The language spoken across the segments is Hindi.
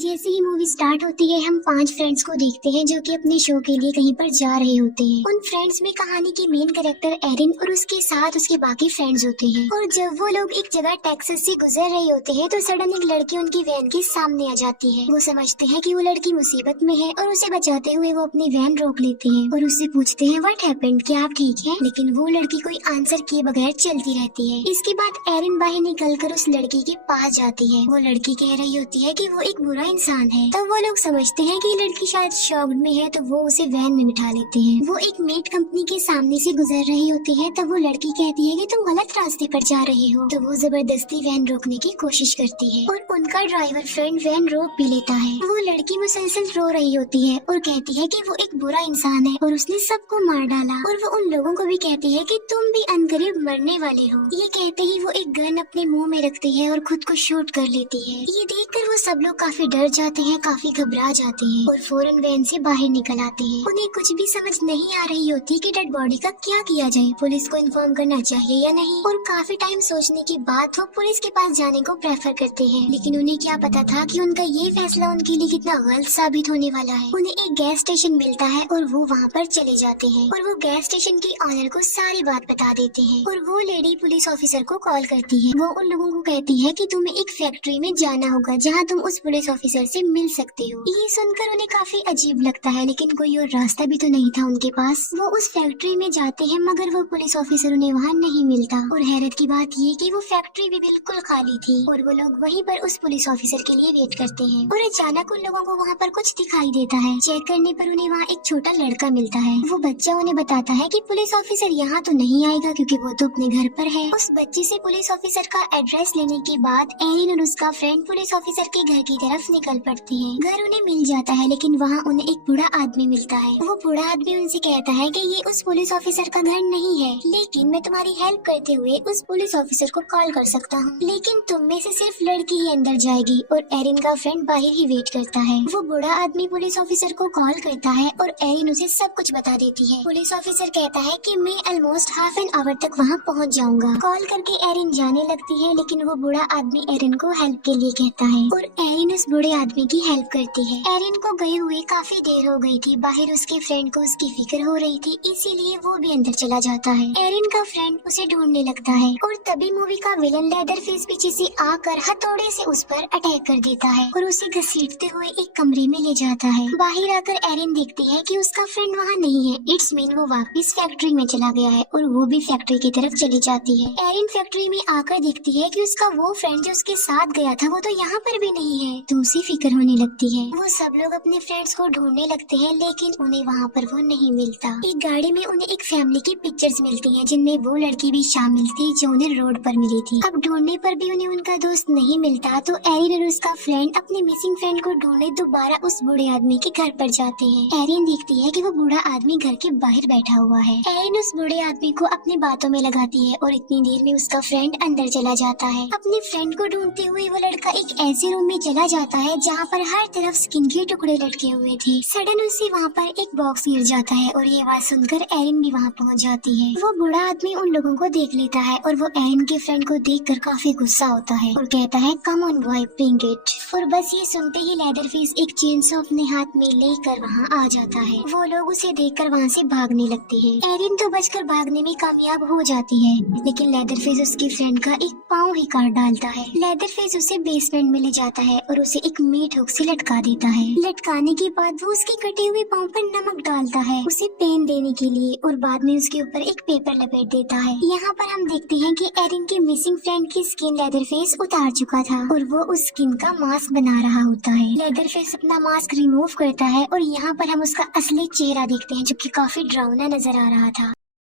जैसे ही मूवी स्टार्ट होती है हम 5 फ्रेंड्स को देखते हैं जो कि अपने शो के लिए कहीं पर जा रहे होते हैं। उन फ्रेंड्स में कहानी की मेन कैरेक्टर एरिन और उसके साथ उसके बाकी फ्रेंड्स होते हैं। और जब वो लोग एक जगह टेक्सास से गुजर रहे होते हैं तो सडन एक लड़की उनकी वैन के सामने आ जाती है। वो समझते हैं कि वो लड़की मुसीबत में है और उसे बचाते हुए वो अपनी वैन रोक लेते हैं और उससे पूछते हैं व्हाट हैपेंड, क्या आप ठीक हैं? लेकिन वो लड़की कोई आंसर किए बगैर चलती रहती है। इसके बाद एरिन बाहर निकलकर उस लड़की के पास जाती है। वो लड़की कह रही होती है कि वो एक बुरा इंसान है। तब वो लोग समझते हैं कि लड़की शायद शॉक्ड में है तो वो उसे वैन में बिठा लेते हैं। वो एक मीट कंपनी के सामने से गुजर रही होती है तब वो लड़की कहती है कि तुम गलत रास्ते पर जा रही हो। तो वो जबरदस्ती वैन रोकने की कोशिश करती है और उनका ड्राइवर फ्रेंड वैन रोक भी लेता है। वो लड़की मुसलसल रो रही होती है और कहती है कि वो एक बुरा इंसान है और उसने सबको मार डाला। और वो उन लोगों को भी कहती है कि तुम भी अनकरीब मरने वाले हो। ये कहते ही वो एक गन अपने मुंह में रखती है और खुद को शूट कर लेती है। ये देखकर वो सब लोग काफी डर जाते हैं, काफी घबरा जाते हैं और फौरन वैन से बाहर निकल आते हैं। उन्हें कुछ भी समझ नहीं आ रही होती कि डेड बॉडी का क्या किया जाए, पुलिस को इन्फॉर्म करना चाहिए या नहीं। और काफी टाइम सोचने के बाद वो पुलिस के पास जाने को प्रेफर करते हैं। लेकिन उन्हें क्या पता था कि उनका ये फैसला उनके लिए कितना गलत साबित होने वाला है। उन्हें एक गैस स्टेशन मिलता है और वो वहाँ पर चले जाते हैं और वो गैस स्टेशन के ऑनर को सारी बात बता देते हैं। और वो लेडी पुलिस ऑफिसर को कॉल करती है। वो उन लोगों को कहती है कि तुम्हें एक फैक्ट्री में जाना होगा जहाँ तुम उस पुलिस ऑफिसर से मिल सकते हो। ये सुनकर उन्हें काफी अजीब लगता है लेकिन कोई और रास्ता भी तो नहीं था उनके पास। वो उस फैक्ट्री में जाते हैं मगर वो पुलिस ऑफिसर उन्हें वहाँ नहीं मिलता। और हैरत की बात ये कि वो फैक्ट्री भी बिल्कुल खाली थी और वो लोग वहीं पर उस पुलिस ऑफिसर के लिए वेट करते हैं। और अचानक उन लोगों को वहाँ पर कुछ दिखाई देता है। चेक करने पर उन्हें वहाँ एक छोटा लड़का मिलता है। वो बच्चा उन्हें बताता है कि पुलिस ऑफिसर यहाँ तो नहीं आएगा क्योंकि वो तो अपने घर पर है। उस बच्चे से पुलिस ऑफिसर का एड्रेस लेने के बाद एरिन और उसका फ्रेंड पुलिस ऑफिसर के घर की तरफ निकल पड़ते हैं। घर उन्हें मिल जाता है लेकिन वहाँ उन्हें एक बूढ़ा आदमी मिलता है। वो बूढ़ा आदमी उनसे कहता है कि ये उस पुलिस ऑफिसर का घर नहीं है, लेकिन मैं तुम्हारी हेल्प करते हुए उस पुलिस ऑफिसर को कॉल कर सकता हूँ। लेकिन तुम में से सिर्फ लड़की ही अंदर जाएगी। और एरिन का फ्रेंड बाहर ही वेट करता है। वो बूढ़ा आदमी पुलिस ऑफिसर को कॉल करता है और एरिन उसे सब कुछ बता देती है। पुलिस ऑफिसर कहता है कि मैं ऑलमोस्ट हाफ एन आवर तक वहाँ पहुँच जाऊंगा। कॉल करके एरिन जाने लगती है लेकिन वो बूढ़ा आदमी एरिन को हेल्प के लिए कहता है और एरिन उस बूढ़े आदमी की हेल्प करती है। एरिन को गए हुए काफी देर हो गई थी। बाहर उसके फ्रेंड को उसकी फिक्र हो रही थी, इसीलिए वो भी अंदर चला जाता है। एरिन का फ्रेंड उसे ढूंढने लगता है और तभी मूवी का विलन लेदरफेस पीछे से आकर हथौड़े से उस पर अटैक कर देता है और उसे घसीटते हुए एक कमरे में ले जाता है। बाहर आकर एरिन देखती है कि उसका फ्रेंड वहाँ नहीं है। इट्स मीन वो वापस फैक्ट्री में चला गया है और वो भी फैक्ट्री की तरफ चली जाती है। एरिन फैक्ट्री में आकर देखती है कि उसका वो फ्रेंड जो उसके साथ गया था वो तो यहाँ पर भी नहीं है, तो उसे फिक्र होने लगती है। वो सब लोग अपने फ्रेंड्स को ढूंढने लगते हैं लेकिन उन्हें वहाँ पर वो नहीं मिलता। एक गाड़ी में उन्हें एक फैमिली की पिक्चर्स मिलती हैं जिनमें वो लड़की भी शामिल थी जो उन्हें रोड पर मिली थी। अब ढूंढने पर भी उन्हें उनका दोस्त नहीं मिलता तो एरिन और उसका फ्रेंड अपने मिसिंग फ्रेंड को ढूंढने दोबारा उस बूढ़े आदमी के घर पर जाते हैं। एरिन देखती है कि वो बूढ़ा आदमी घर के बाहर बैठा हुआ है। एरिन उस बूढ़े आदमी को अपनी बातों में लगाती है और इतनी देर में उसका फ्रेंड अंदर चला जाता है। अपने फ्रेंड को ढूंढते हुए वो लड़का एक ऐसे रूम में चला जाता है जहाँ पर हर तरफ स्किन के टुकड़े लटके हुए थे। सडन उसे वहाँ पर एक बॉक्स गिर जाता है और ये आवाज सुनकर एरिन भी वहाँ पहुँच जाती है। वो बूढ़ा आदमी उन लोगों को देख लेता है और वो एरिन के फ्रेंड को देखकर काफी गुस्सा होता है और कहता है come on boy bring it. और बस ये सुनते ही लेदरफेस एक चेनसॉ अपने हाथ में लेकर वहाँ आ जाता है। वो लोग उसे देखकर वहाँ से भागने लगते हैं। एरिन तो बचकर भागने में कामयाब हो जाती है लेकिन लेदरफेस उसके फ्रेंड का एक पाँव ही काट डालता है। लेदरफेस उसे बेसमेंट में ले जाता है और उसे एक मीट हुक से लटका देता है। लटकाने के बाद वो उसके कटे हुए पाँव पर नमक डालता है उसे पेन देने के लिए और बाद में उसके ऊपर एक पेपर लपेट देता है। यहाँ पर हम देखते हैं कि एरिन के मिसिंग फ्रेंड की स्किन लेदरफेस उतार चुका था और वो उस स्किन का मास्क बना रहा होता है। लेदरफेस अपना मास्क रिमूव करता है और यहाँ पर हम उसका असली चेहरा देखते हैं जो कि काफी डरावना नजर आ रहा था।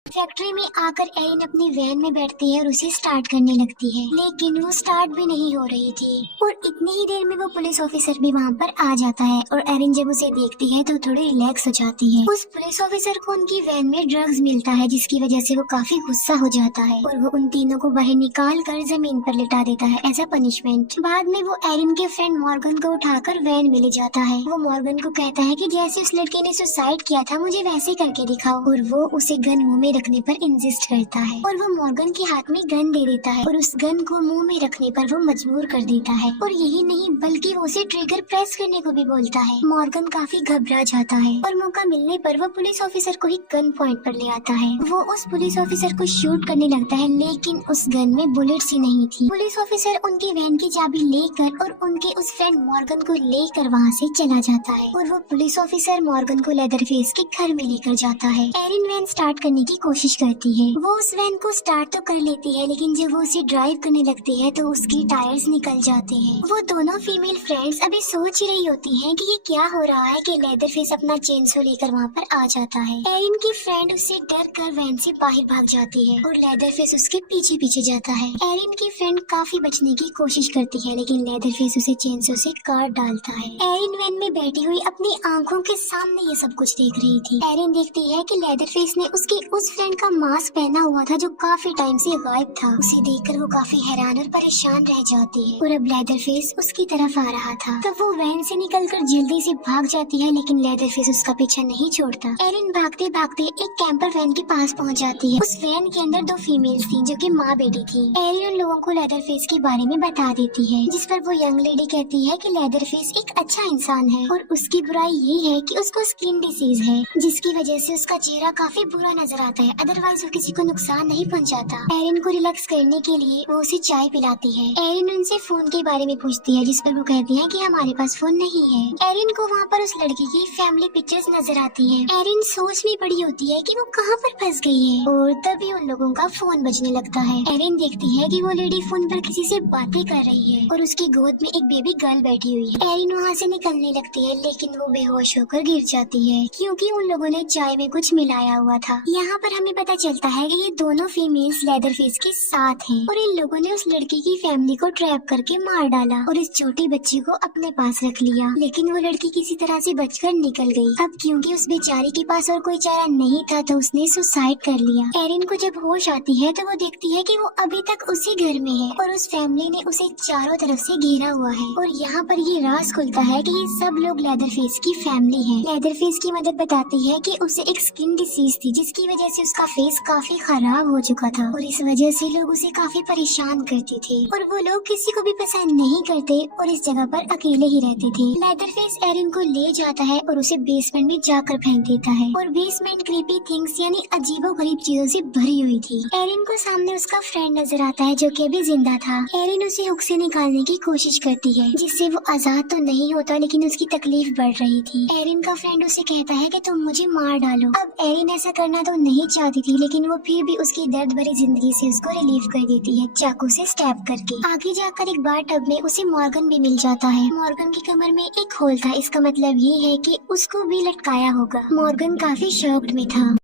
फैक्ट्री में आकर एरिन अपनी वैन में बैठती है और उसे स्टार्ट करने लगती है लेकिन वो स्टार्ट भी नहीं हो रही थी। और इतनी ही देर में वो पुलिस ऑफिसर भी वहाँ पर आ जाता है और एरिन जब उसे देखती है तो थोड़ी रिलैक्स हो जाती है। उस पुलिस ऑफिसर को उनकी वैन में ड्रग्स मिलता है जिसकी वजह से वो काफी गुस्सा हो जाता है और वो उन तीनों को बाहर निकाल कर जमीन पर लिटा देता है एज अ पनिशमेंट। बाद में वो एरिन के फ्रेंड मॉर्गन को उठाकर वैन में ले जाता है। वो मॉर्गन को कहता है कि जैसे उस लड़के ने सुसाइड किया था मुझे वैसे करके दिखाओ और वो उसे गन मुंह में में रखने पर इंसिस्ट करता है और वो मॉर्गन के हाथ में गन दे देता है और उस गन को मुंह में रखने पर वो मजबूर कर देता है। और यही नहीं बल्कि वो उसे ट्रिगर प्रेस करने को भी बोलता है। मॉर्गन काफी घबरा जाता है और मौका मिलने पर वो पुलिस ऑफिसर को ही गन पॉइंट पर ले आता है। वो उस पुलिस ऑफिसर को शूट करने लगता है लेकिन उस गन में बुलेट्स ही नहीं थी। पुलिस ऑफिसर उनकी वैन की चाबी लेकर और उनके उस फ्रेंड मॉर्गन को लेकर वहाँ से चला जाता है और वो पुलिस ऑफिसर मॉर्गन को लेदरफेस के घर में लेकर जाता है। एरिन वैन स्टार्ट करने की कोशिश करती है। वो उस वैन को स्टार्ट तो कर लेती है लेकिन जब वो उसे ड्राइव करने लगती है तो उसके टायर्स निकल जाते हैं। वो दोनों फीमेल फ्रेंड्स अभी सोच ही रही होती हैं कि ये क्या हो रहा है कि लेदरफेस अपना चेनसो लेकर वहाँ पर आ जाता है। एरिन की फ्रेंड उससे डर कर वैन से बाहर भाग जाती है और लेदरफेस उसके पीछे पीछे जाता है। एरिन की फ्रेंड काफी बचने की कोशिश करती है लेकिन लेदरफेस उसे चेनसो से काट डालता है। एरिन वैन में बैठी हुई अपनी आंखों के सामने ये सब कुछ देख रही थी। एरिन देखती है कि लेदरफेस ने उसके उस फ्रेंड का मास्क पहना हुआ था जो काफी टाइम से गायब था। उसे देखकर वो काफी हैरान और परेशान रह जाती है और अब लेदरफेस उसकी तरफ आ रहा था। तब वो वैन से निकलकर जल्दी से भाग जाती है लेकिन लेदरफेस उसका पीछा नहीं छोड़ता। एरिन भागते भागते एक कैंपर वैन के पास पहुंच जाती है। उस वैन के अंदर दो फीमेल्स थी जो कि माँ बेटी थी। एरिन उन लोगों को लेदरफेस के बारे में बता देती है जिस पर वो यंग लेडी कहती है कि लेदरफेस एक अच्छा इंसान है और उसकी बुराई ये है कि उसको स्किन डिसीज है जिसकी वजह से उसका चेहरा काफी बुरा नजर आता है, अदरवाइज वो किसी को नुकसान नहीं पहुंचाता। एरिन को रिलैक्स करने के लिए वो उसे चाय पिलाती है। एरिन उनसे फोन के बारे में पूछती है जिस पर वो कहती है कि हमारे पास फोन नहीं है। एरिन को वहाँ पर उस लड़की की फैमिली पिक्चर्स नजर आती है। एरिन सोच में पड़ी होती है कि वो कहाँ पर फंस गई है और तभी उन लोगों का फोन बजने लगता है। एरिन देखती है कि वो लेडी फोन पर किसी से बातें कर रही है और उसकी गोद में एक बेबी गर्ल बैठी हुई है। एरिन वहाँ से निकलने लगती है लेकिन वो बेहोश होकर गिर जाती है क्योंकि उन लोगों ने चाय में कुछ मिलाया हुआ था। यहाँ पर हमें पता चलता है कि ये दोनों फीमेल्स लेदरफेस के साथ हैं और इन लोगों ने उस लड़की की फैमिली को ट्रैप करके मार डाला और इस छोटी बच्ची को अपने पास रख लिया। लेकिन वो लड़की किसी तरह से बचकर निकल गई। अब क्योंकि उस बेचारी के पास और कोई चारा नहीं था तो उसने सुसाइड कर लिया। एरिन को जब होश आती है तो वो देखती है कि वो अभी तक उसी घर में है और उस फैमिली ने उसे चारों तरफ से घेरा हुआ है और यहाँ पर ये राज खुलता है कि ये सब लोग लेदरफेस की फैमिली है। लेदरफेस की मदद बताती है कि उसे एक स्किन डिसीज थी जिसकी वजह से उसका फेस काफी खराब हो चुका था और इस वजह से लोग उसे काफी परेशान करते थे और वो लोग किसी को भी पसंद नहीं करते और इस जगह पर अकेले ही रहते थे। लेदरफेस एरिन को ले जाता है और उसे बेसमेंट में जाकर फेंक देता है और बेसमेंट क्रीपी थिंग्स यानी अजीबोगरीब चीजों से भरी हुई थी। एरिन को सामने उसका फ्रेंड नजर आता है जो कि अभी जिंदा था। एरिन उसे हुक से निकालने की कोशिश करती है जिससे वो आजाद तो नहीं होता लेकिन उसकी तकलीफ बढ़ रही थी। एरिन का फ्रेंड उसे कहता है कि तुम मुझे मार डालो। अब एरिन ऐसा करना तो नहीं चाहती थी लेकिन वो फिर भी उसकी दर्द भरी जिंदगी से उसको रिलीव कर देती है चाकू से स्टैब करके। आगे जाकर एक बार टब में उसे मॉर्गन भी मिल जाता है। मॉर्गन की कमर में एक होल था, इसका मतलब ये है कि उसको भी लटकाया होगा। मॉर्गन काफी शॉक्ड में था।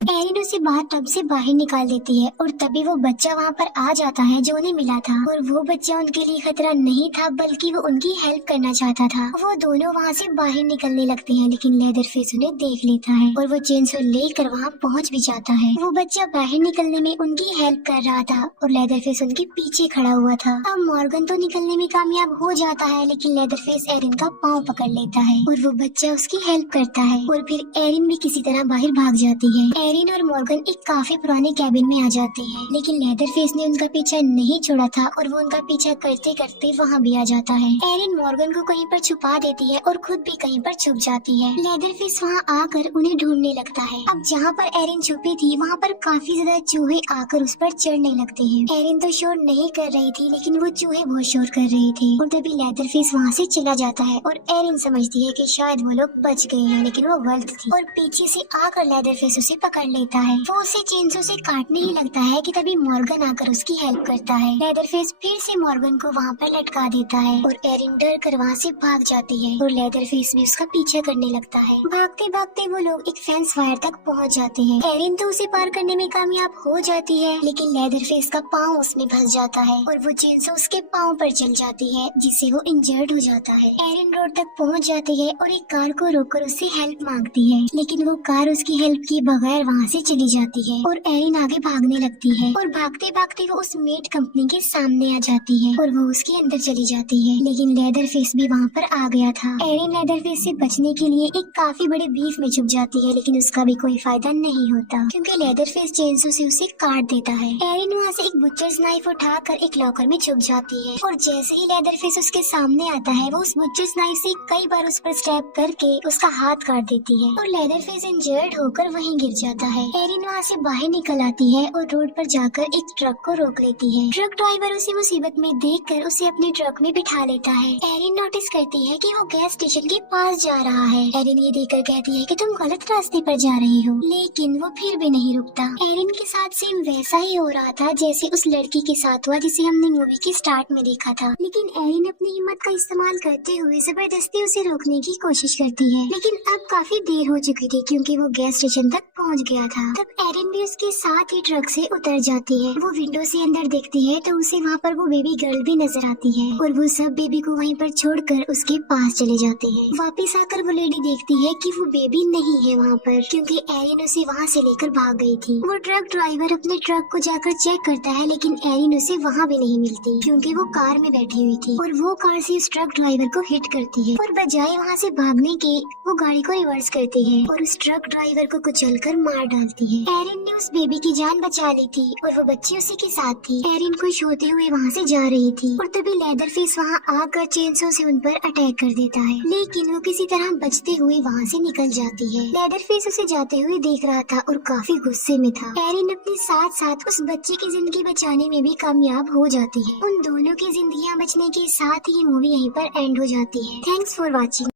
एरिन उसे टब से बाहर निकाल देती है और तभी वो बच्चा वहाँ पर आ जाता है जो उन्हें मिला था और वो बच्चा उनके लिए खतरा नहीं था बल्कि वो उनकी हेल्प करना चाहता था। वो दोनों वहाँ से बाहर निकलने लगते हैं लेकिन लेदरफेस उन्हें देख लेता है और वो चेनसो लेकर वहाँ पहुँच भी जाता है। वो बच्चा बाहर निकलने में उनकी हेल्प कर रहा था और लेदरफेस उनके पीछे खड़ा हुआ था। अब मॉर्गन तो निकलने में कामयाब हो जाता है लेकिन लेदरफेस एरिन का पाँव पकड़ लेता है और वो बच्चा उसकी हेल्प करता है और फिर एरिन भी किसी तरह बाहर भाग जाती है। एरिन और मॉर्गन एक काफी पुराने कैबिन में आ जाते हैं लेकिन लेदरफेस ने उनका पीछा नहीं छोड़ा था और वो उनका पीछा करते करते वहाँ भी आ जाता है। एरिन मॉर्गन को कहीं पर छुपा देती है और खुद भी कहीं पर छुप जाती है। लेदरफेस वहाँ आकर उन्हें ढूंढने लगता है। अब जहाँ पर एरिन छुपी थी वहाँ पर काफी ज्यादा चूहे आकर उस पर चढ़ने लगते हैं। एरिन तो शोर नहीं कर रही थी लेकिन वो चूहे बहुत शोर कर रहे थे और तभी लेदरफेस वहाँ से चला जाता है और एरिन समझती है कि शायद वो लोग बच गए हैं लेकिन वो गलत थी और पीछे से आकर लेदरफेस उसे पकड़ लेता है। वो उसे चेनसो से काटने ही लगता है कि तभी मॉर्गन आकर उसकी हेल्प करता है। लेदरफेस फिर से मॉर्गन को वहाँ पर लटका देता है और एरिन डर कर वहाँ से भाग जाती है और लेदरफेस भी उसका पीछा करने लगता है। भागते भागते वो लोग एक फेंस वायर तक पहुँच जाते हैं। एरिन तो उसे पार करने में कामयाब हो जाती है लेकिन लेदरफेस का पाँव उसमें फंस जाता है और वो चेनसो उसके पाँव पर चल जाती है जिससे वो इंजर्ड हो जाता है। एरिन रोड तक पहुँच जाती है और एक कार को रोककर उससे हेल्प मांगती है लेकिन वो कार उसकी हेल्प के बगैर वहाँ से चली जाती है और एरिन आगे भागने लगती है और भागते भागते वो उस मेट कंपनी के सामने आ जाती है और वो उसके अंदर चली जाती है। लेकिन लेदरफेस भी वहाँ पर आ गया था। एरिन लेदरफेस से बचने के लिए एक काफी बड़े बीफ में छुप जाती है, लेकिन उसका भी कोई फायदा नहीं होता क्योंकि लेदरफेस चेंसो से उसे काट देता है। एरिन वहाँ से एक बुचर्स नाइफ उठाकर एक लॉकर में छुप जाती है और जैसे ही लेदरफेस उसके सामने आता है वो उस बुचर्स नाइफ से कई बार उस पर स्टैब करके उसका हाथ काट देती है और लेदरफेस इंजर्ड होकर वहीं गिर जाता है। एरिन वहाँ से बाहर निकल आती है और रोड पर जाकर एक ट्रक को रोक लेती है। ट्रक ड्राइवर उसे मुसीबत में देखकर उसे अपने ट्रक में बिठा लेता है। एरिन नोटिस करती है कि वो गैस स्टेशन के पास जा रहा है। एरिन ये देखकर कहती है कि तुम गलत रास्ते पर जा रही हो, लेकिन वो फिर भी नहीं रुकता। एरिन के साथ सेम वैसा ही हो रहा था जैसे उस लड़की के साथ हुआ जिसे हमने मूवी के स्टार्ट में देखा था, लेकिन एरिन अपनी हिम्मत का इस्तेमाल करते हुए जबरदस्ती उसे रोकने की कोशिश करती है। लेकिन अब काफी देर हो चुकी थी क्योंकि वो गैस स्टेशन तक पहुंच गया था। तब एरिन भी उसके साथ ही ट्रक से उतर जाती है। वो विंडो से अंदर देखती है तो उसे वहाँ पर वो बेबी गर्ल भी नजर आती है और वो सब बेबी को वहीं पर छोड़कर उसके पास चले जाते हैं। वापस आकर वो लेडी देखती है कि वो बेबी नहीं है वहाँ पर क्योंकि एरिन उसे वहाँ से लेकर भाग गई थी। वो ट्रक ड्राइवर अपने ट्रक को जाकर चेक करता है, लेकिन एरिन उसे वहाँ भी नहीं मिलती क्योंकि वो कार में बैठी हुई थी और वो कार से उस ट्रक ड्राइवर को हिट करती है और बजाय वहाँ से भागने के वो गाड़ी को रिवर्स करती है और उस ट्रक ड्राइवर को कुचलकर मार डालती है। एरिन ने उस बेबी की जान बचा ली थी और वो बच्ची उसी के साथ थी। एरिन खुश होते हुए वहाँ से जा रही थी और तभी लेदरफेस वहाँ आकर चेनसो से उन पर अटैक कर देता है, लेकिन वो किसी तरह बचते हुए वहाँ से निकल जाती है। लेदरफेस उसे जाते हुए देख रहा था और काफी गुस्से में था। एरिन अपने साथ साथ उस बच्चे की जिंदगी बचाने में भी कामयाब हो जाती है। उन दोनों की जिंदगियाँ बचने के साथ ही मूवी यहीं पर एंड हो जाती है। Thanks for watching.